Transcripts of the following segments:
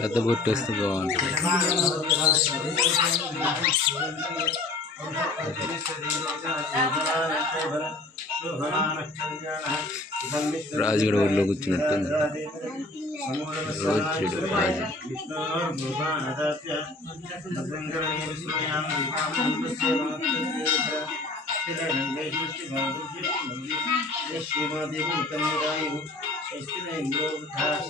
పెద్ద బొట్టు వేస్తే బాగుంటుంది. రాజు కూడా ఊళ్ళో కూర్చున్నట్టుంది. రోజు రాజు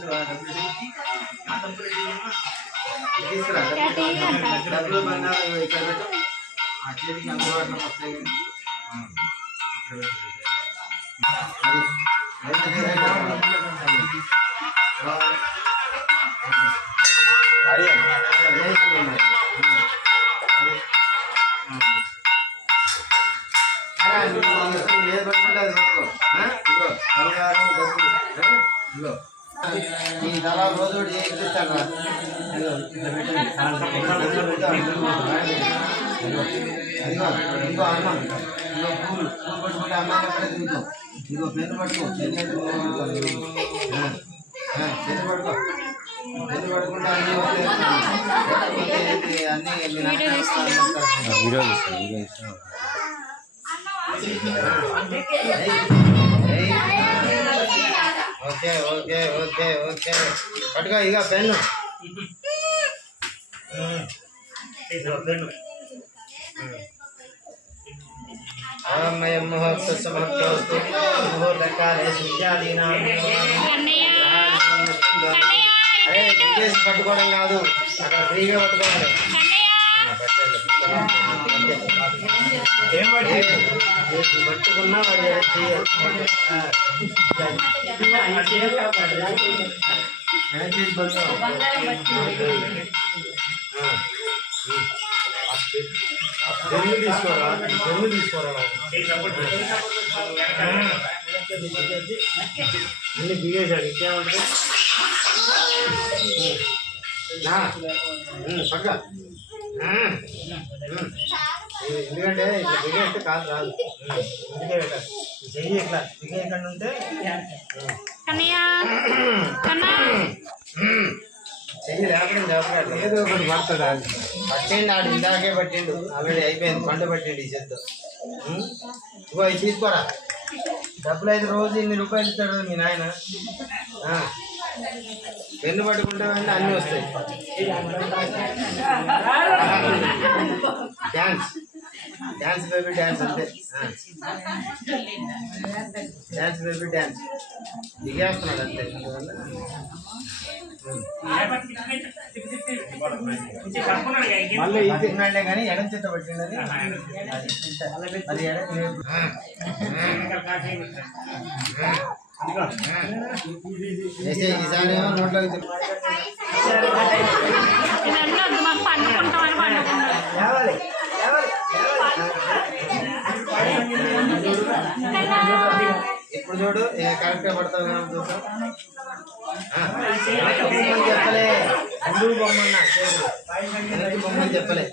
రోజు పట్టుకుంటే అమ్మాయి ఇదిగో పెన్ను పట్టుకో పెన్ను పట్టుకో పెన్ను పట్టుకుంటే అన్ని ఓకే ఓకే ఓకే ఓకే పట్టుకో ఇక పెన్ను పెన్ను పట్టుకోవడం కాదు అక్కడ ఫ్రీగా పట్టుకోవాలి. పట్టుకున్నా తీసుకోరా అన్ని దిగేశాడు ఇంకేమంటే పక్క ఎందుకంటే ఇట్లా దిగేస్తే కాదు రాదు. దిగే చెయ్యి ఇట్లా దిగే ఇక్కడ ఉంటే చెయ్యి లేకుండా ఏదో ఒకటి పడుతుంది. పట్టిండు ఆడు ఇందాకే పట్టిండు ఆల్రెడీ అయిపోయింది. పండు పట్టిండు ఈ చేత్తో. ఇగో ఇది తీసుకోరా. డబ్బులు అయితే రోజు ఇన్ని రూపాయలు ఇస్తాడు మీ నాయన. పెన్ను పట్టుకుంటే అన్నీ వస్తాయి. డ్యాన్స్ డ్యాన్స్ బేబీ డ్యాన్స్ అంతే. డ్యాన్స్ బేబీ డ్యాన్స్ దిగేస్తున్నాడు అంతే. మళ్ళీ ఈ తిన్నాడే కానీ ఎడం చేత పట్టిండది. అది ఈసారి నోట్లో ఇప్పుడు చూడు కరెక్ట్గా పడతావు చూసా. చెప్పలే ముందు బొమ్మన్నా వెనక్కి బొమ్మని చెప్పలే.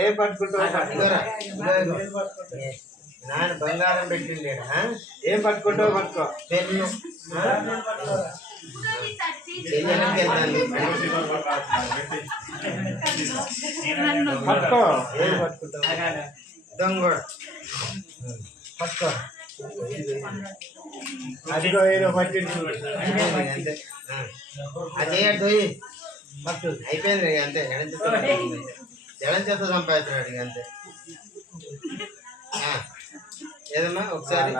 ఏ పట్టుకుంటావు నాన్న బంగారం పెట్టిండే. ఏం పట్టుకుంటావు పట్టుకో. పెన్ను పట్టుకో. ఏం పట్టుకుంటావు దొంగ పట్టుకో. అదిగో ఏదో పట్టింది అంతే. అది చేయద్దు పట్టు అయిపోయింది అంతే. ఎడం చేత సంపాదించినాడు ఇక అంతే. ఏదమ్మా ఒకసారి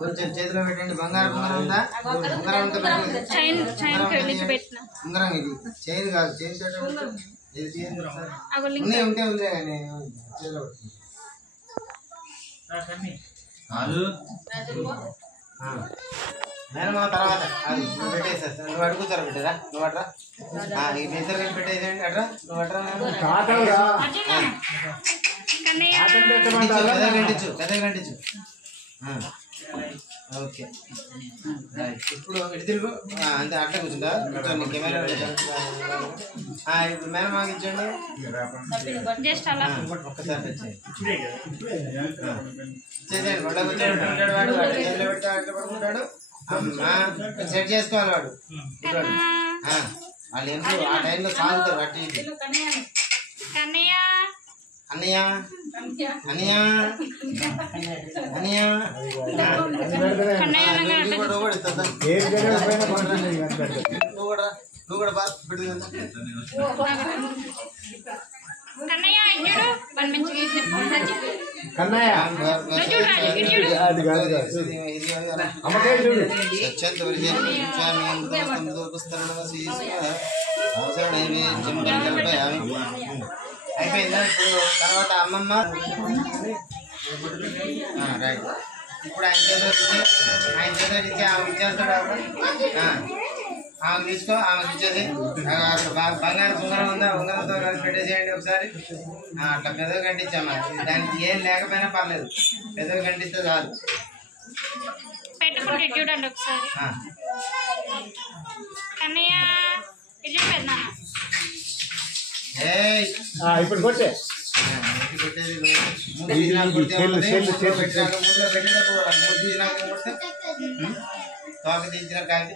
కొంచెం చేతిలో పెట్టండి. బంగారం ఉందా? ఉంగరం ఉంటే ఉంగరం ఇది చైన్ కాదు. చైన్ ఇది చైన్ ఉంటే ఉందే కానీ చేతిలో పెట్టండి. నేను మా తర్వాత అది నువ్వు పెట్టేసేస్తా. నువ్వు అడుగుతారా పెట్టేదా? నువ్వు అట్రా ఇద్దరు కలిసి పెట్టేసేయండి. అట్రా నువ్వు అట్రా గంటించు. ఓకే ఇప్పుడు ఇటు తిరుగు అంతే అట్లా కూర్చుంటా కూర్చోండి కెమెరా ఇప్పుడు మేడం మాకు ఇచ్చండి ఒక్కసారి ఇచ్చేసేయండి వంట కూర్చోండి వాడు పడుకుంటాడు సెట్ చేసుకోవాలి వాడు వాళ్ళు ఎందుకు ఆ టైంలో సాగుతారు అట్టి అన్నయ్య అన్నయ్య అన్నయ్య నువ్వు కూడా బాగా పెడుతుంది అయిపోయిందా ఇప్పుడు తర్వాత అమ్మమ్మ రైట్ ఇప్పుడు ఆయన చేతిలో ఇచ్చి ఆమె ఇచ్చేస్తాడు ఆమెకు తీసుకో ఆమెకు ఇచ్చేసి బంగారు ఉంగరం ఉందా ఉంగరంతో కలిసి పెట్టేసేయండి ఒకసారి అట్లా పెదవి కంటించామా దానికి ఏం లేకపోయినా పర్లేదు పెదవి కంటిస్తే చాలు పెట్టుకుంటే చూడండి ఒకసారి అన్నయ్య ఇప్పుడు కొట్టే తోక తీసిన కాకి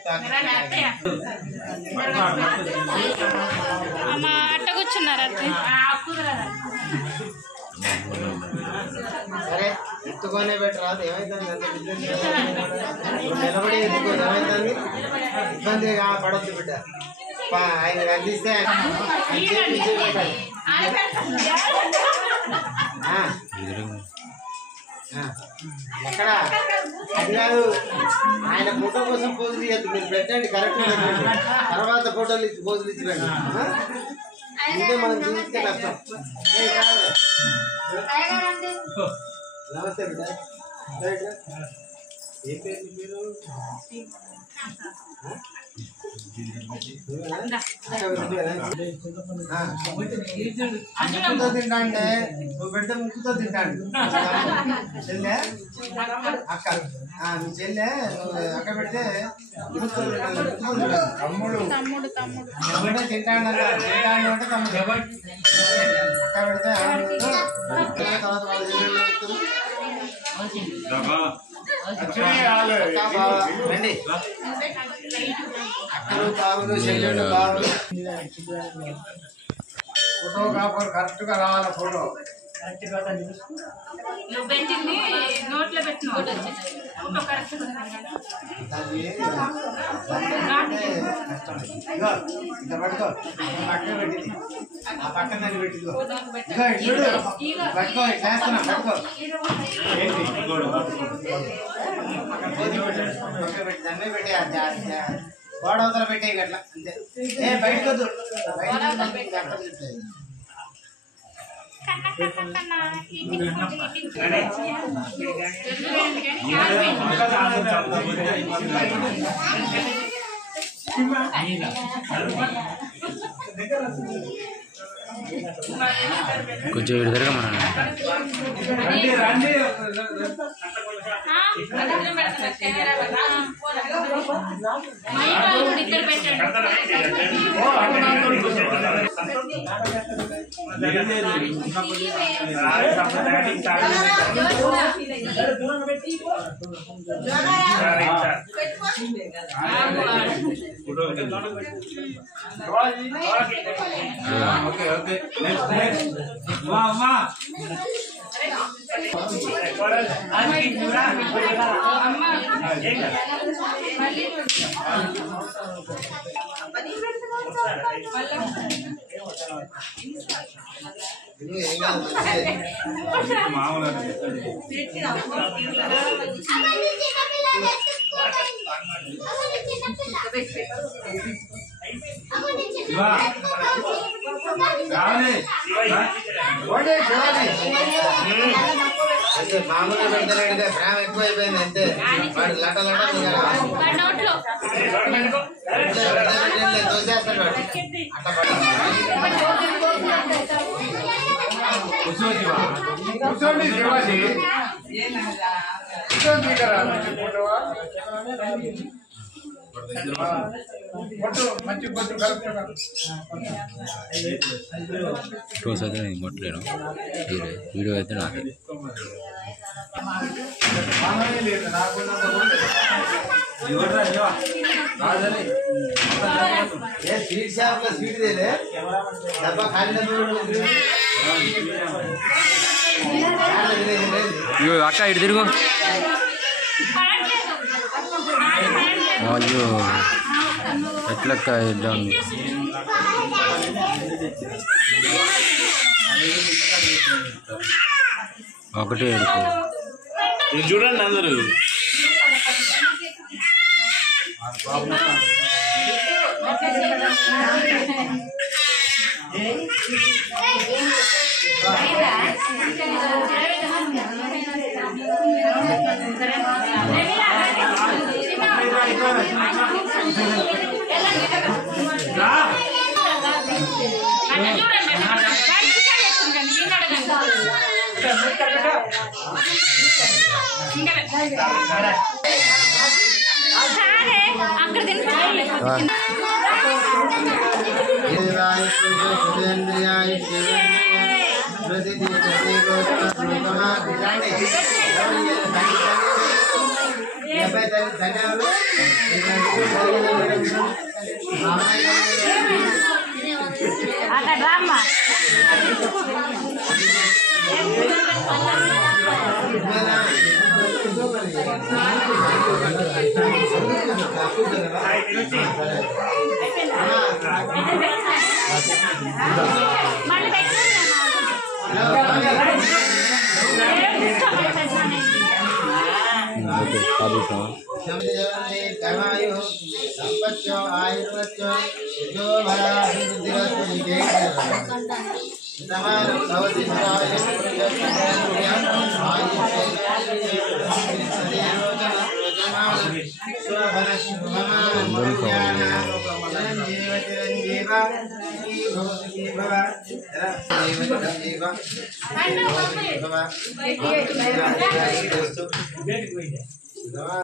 అట్ట కూర్చున్నారు సరే ఎత్తుకొనే పెట్టరాదు ఏమైతుంది అంత బిజినెస్ నిలబడి ఎత్తుకో ఏమైతుంది ఇబ్బంది పడొద్దు బిడ్డ ఆయన అందిస్తే ఎక్కడ అది కాదు ఆయన ఫోటో కోసం పోజులు ఇవ్వద్దు మీరు పెట్టండి కరెక్ట్ తర్వాత ఫోటోలు ఇచ్చి పోజులు ఇచ్చి రండి ఇంకే మనం చూస్తే కష్టం నమస్తే బిడ్డ ఏ పేరు మీరు ముక్కుతో తింటా అంటే నువ్వు పెడితే ముక్కుతో తింటాడు చెల్లె అక్క మీ చెల్లె నువ్వు అక్క పెడితే తమ్ముడు ఎవరైనా తింటాడు తింటాడు అంటే తమ్ముడు అక్క పెడితే తర్వాత వాళ్ళు రండి అక్కలు బాబులు చెల్లెళ్ళు బాబులు ఫోటో కాకపోతే కరెక్ట్ గా రావాలి ఫోటో నువ్వు పెంచింది నోట్లో పెట్టిన ఫోటో ఇంకా పట్టుకో పక్కన పెట్టింది ఆ పక్కన దాన్ని పెట్టుకో పట్టుకో చేస్తున్నా పట్టుకో దాన్ని పెట్టి గోడ అవతల పెట్టే అట్లా అంతే ఏ బయటకు వద్దు కొంచెం విడదరగా మన ఓకే ఓకే నెక్స్ట్ అమ్మా మామూలు మామూలుగా పెడతాడు ప్రేమ ఎక్కువ అయిపోయింది అంతే వాడు లట తోసేస్తాడు వాడు అట్లా కూర్చోండి శివాజీ కూర్చోండి కదా మంచి పొట్టు ఫోటోస్ అయితే నేను కొట్టలేను వీడియో అయితే నాది స్వీట్ షాప్ లో స్వీట్ దేలే డబ్బా ఖాళీ ఇగో అక్క ఇటు తిరుగు అయ్యో ఎట్లక్క ఇలా ఉంది ఒకటే ఎడుపు చూడండి అందరూ అక్కడ తింటాను అక్కడ రామ్మా Baba.